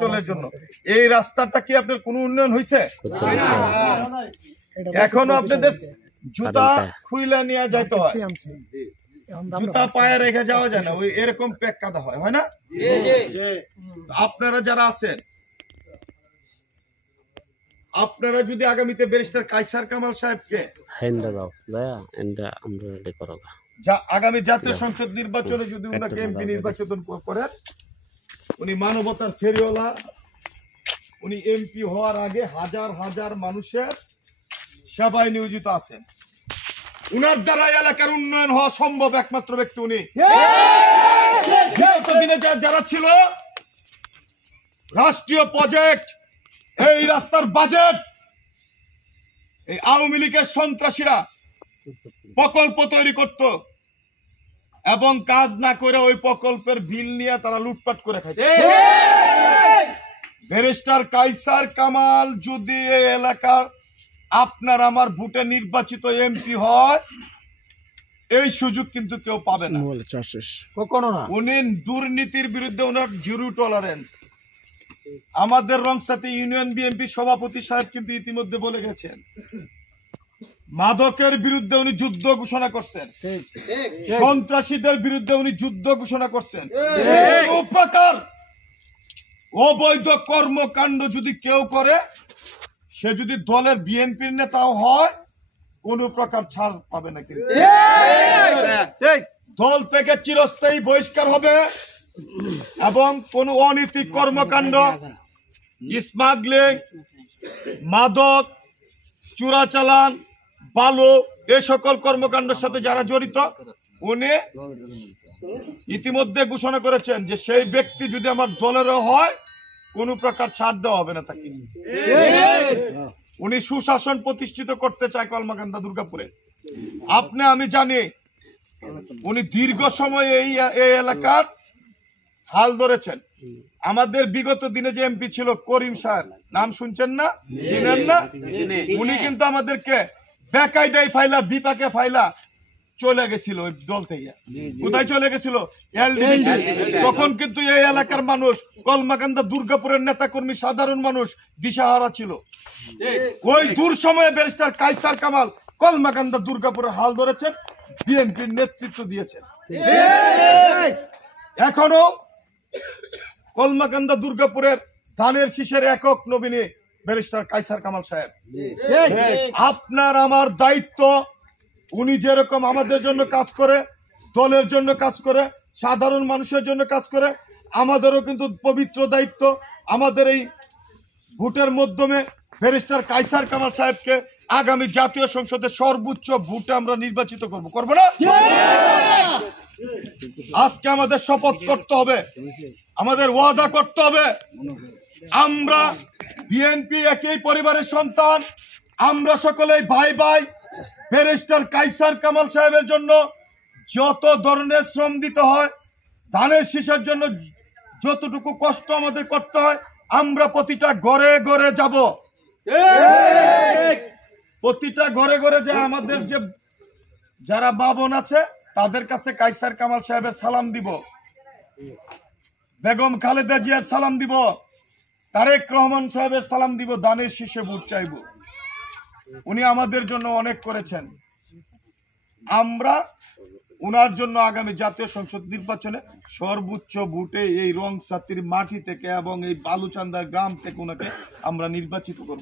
চলাচলের জন্য। এই রাস্তাটা কি আপনার কোনো উন্নয়ন হয়েছে? এখনো আপনাদের জুতা খুইলা নিয়ে যাইতে হয়, জুতা পায়ে রেখে যাওয়া যায় না, ওই এরকম প্যাক কাদা হয় না? আপনারা যারা আছেন, আপনারা যদি আগামীতে ব্যারিস্টার কায়সার কামাল সাহেবকে আগামী জাতীয় সংসদ নির্বাচনে যদি উনাকে এমপি নির্বাচন করেন, উনি মানবতার ফেরিওয়ালা, উনি এমপি হওয়ার আগে হাজার হাজার মানুষের সেবায় নিয়োজিত আছেন। উনার দ্বারা এলাকার উন্নয়ন হওয়া সম্ভব একমাত্র ব্যক্তি উনি। বিগত দিনে যারা ছিল রাষ্ট্রীয় প্রজেক্ট, এই রাস্তার বাজেট এই আওয়ামী লীগের সন্ত্রাসীরা প্রকল্প তৈরি করত এবং কাজ না করে ওই প্রকল্পের বিল নিয়ে তারা লুটপাট করে খাইত। ব্যারিস্টার কায়সার কামাল যদি এই এলাকার আপনার আমার ভোটে নির্বাচিত এমপি হয়, এই সুযোগ কিন্তু কেউ পাবে না, কখনো না। উনি দুর্নীতির বিরুদ্ধে ওনার জিরো টলারেন্স। আমাদের রংসাতি ইউনিয়ন বিএনপি সভাপতি সাহেব কিন্তু ইতিমধ্যে বলে গেছেন, মাদকের বিরুদ্ধে উনি যুদ্ধ ঘোষণা করছেন, সন্ত্রাসীদের বিরুদ্ধে উনি যুদ্ধ ঘোষণা করছেন। কোন প্রকার অবৈধ কর্মকাণ্ড যদি কেউ করে, সে যদি দলের বিএনপির নেতাও হয়, কোন প্রকার ছাড় পাবে না, কিন্তু দল থেকে চিরস্থায়ী বহিষ্কার হবে এবং কোন অনৈতিক কর্মকাণ্ড, স্মাগলিং, মাদক, চোরাচালান, বালু, এই সকল কর্মকাণ্ডের সাথে যারা জড়িত, উনি ইতিমধ্যে ঘোষণা করেছেন যে সেই ব্যক্তি যদি আমার দলেরও হয়, কোন প্রকার ছাড় দেওয়া হবে না তাকে। উনি সুশাসন প্রতিষ্ঠিত করতে চায় কলমাকান্দা দুর্গাপুরে। আপনি আমি জানি উনি দীর্ঘ সময় এই এলাকার হাল ধরেছেন। আমাদের বিগত দিনে যে এমপি ছিল করিম সাহেব, নাম শুনছেন না, চিনেন না? উনি কিন্তু আমাদেরকে বেকায়দায় ফাইলা, বিপাকে ফাইলা চলে গেছিল ওই দল থেকে। কোথায় চলে গেছিল? এলডিপি। তখন কিন্তু এই এলাকার মানুষ, কলমাকান্দা দুর্গাপুরের নেতা কর্মী, সাধারণ মানুষ দিশাহারা ছিল। ওই দূর সময়ে ব্যারিস্টার কায়সার কামাল কলমাকান্দা দুর্গাপুরের হাল ধরেছেন, বিএনপির নেতৃত্ব দিয়েছেন। এখনো কলমাকান্দা দুর্গাপুরের ধানের শীষের একক নবীনী ব্যারিস্টার কায়সার কামাল সাহেব। আপনার আমার দায়িত্ব, উনি যেরকম আমাদের জন্য কাজ করে, দলের জন্য কাজ করে, সাধারণ মানুষের জন্য কাজ করে, আমাদেরও কিন্তু পবিত্র দায়িত্ব আমাদের এই ভোটের মাধ্যমে ব্যারিস্টার কায়সার কামাল সাহেবকে আগামী জাতীয় সংসদে সর্বোচ্চ ভোটে আমরা নির্বাচিত করব না? আজকে আমাদের শপথ করতে হবে, আমাদের ওয়াদা করতে হবে, আমরা বিএনপি একই পরিবারের সন্তান, আমরা সকলেই ভাই ভাই। ব্যারিস্টার কায়সার কামাল সাহেবের জন্য যত ধরনের শ্রম দিতে হয়, ধানের শীষের জন্য যতটুকু কষ্ট আমাদের করতে হয়, আমরা প্রতিটা ঘরে ঘরে যাব, প্রতিটা ঘরে ঘরে যে আমাদের যে যারা বাবন আছে তাদের কাছে কায়সার কামাল সাহেবের সালাম দিব, বেগম খালেদা জিয়ার সালাম দিব, তারেক রহমান সাহেবের সালাম দিব, ধানের শীষে ভোট চাইব। উনি আমাদের জন্য অনেক করেছেন। আমরা উনার জন্য আগামী জাতীয় সংসদ নির্বাচনে সর্বোচ্চ ভোটে এই রংসাতির মাটি থেকে এবং এই বালুচান্দার গ্রাম থেকে উনাকে আমরা নির্বাচিত করব।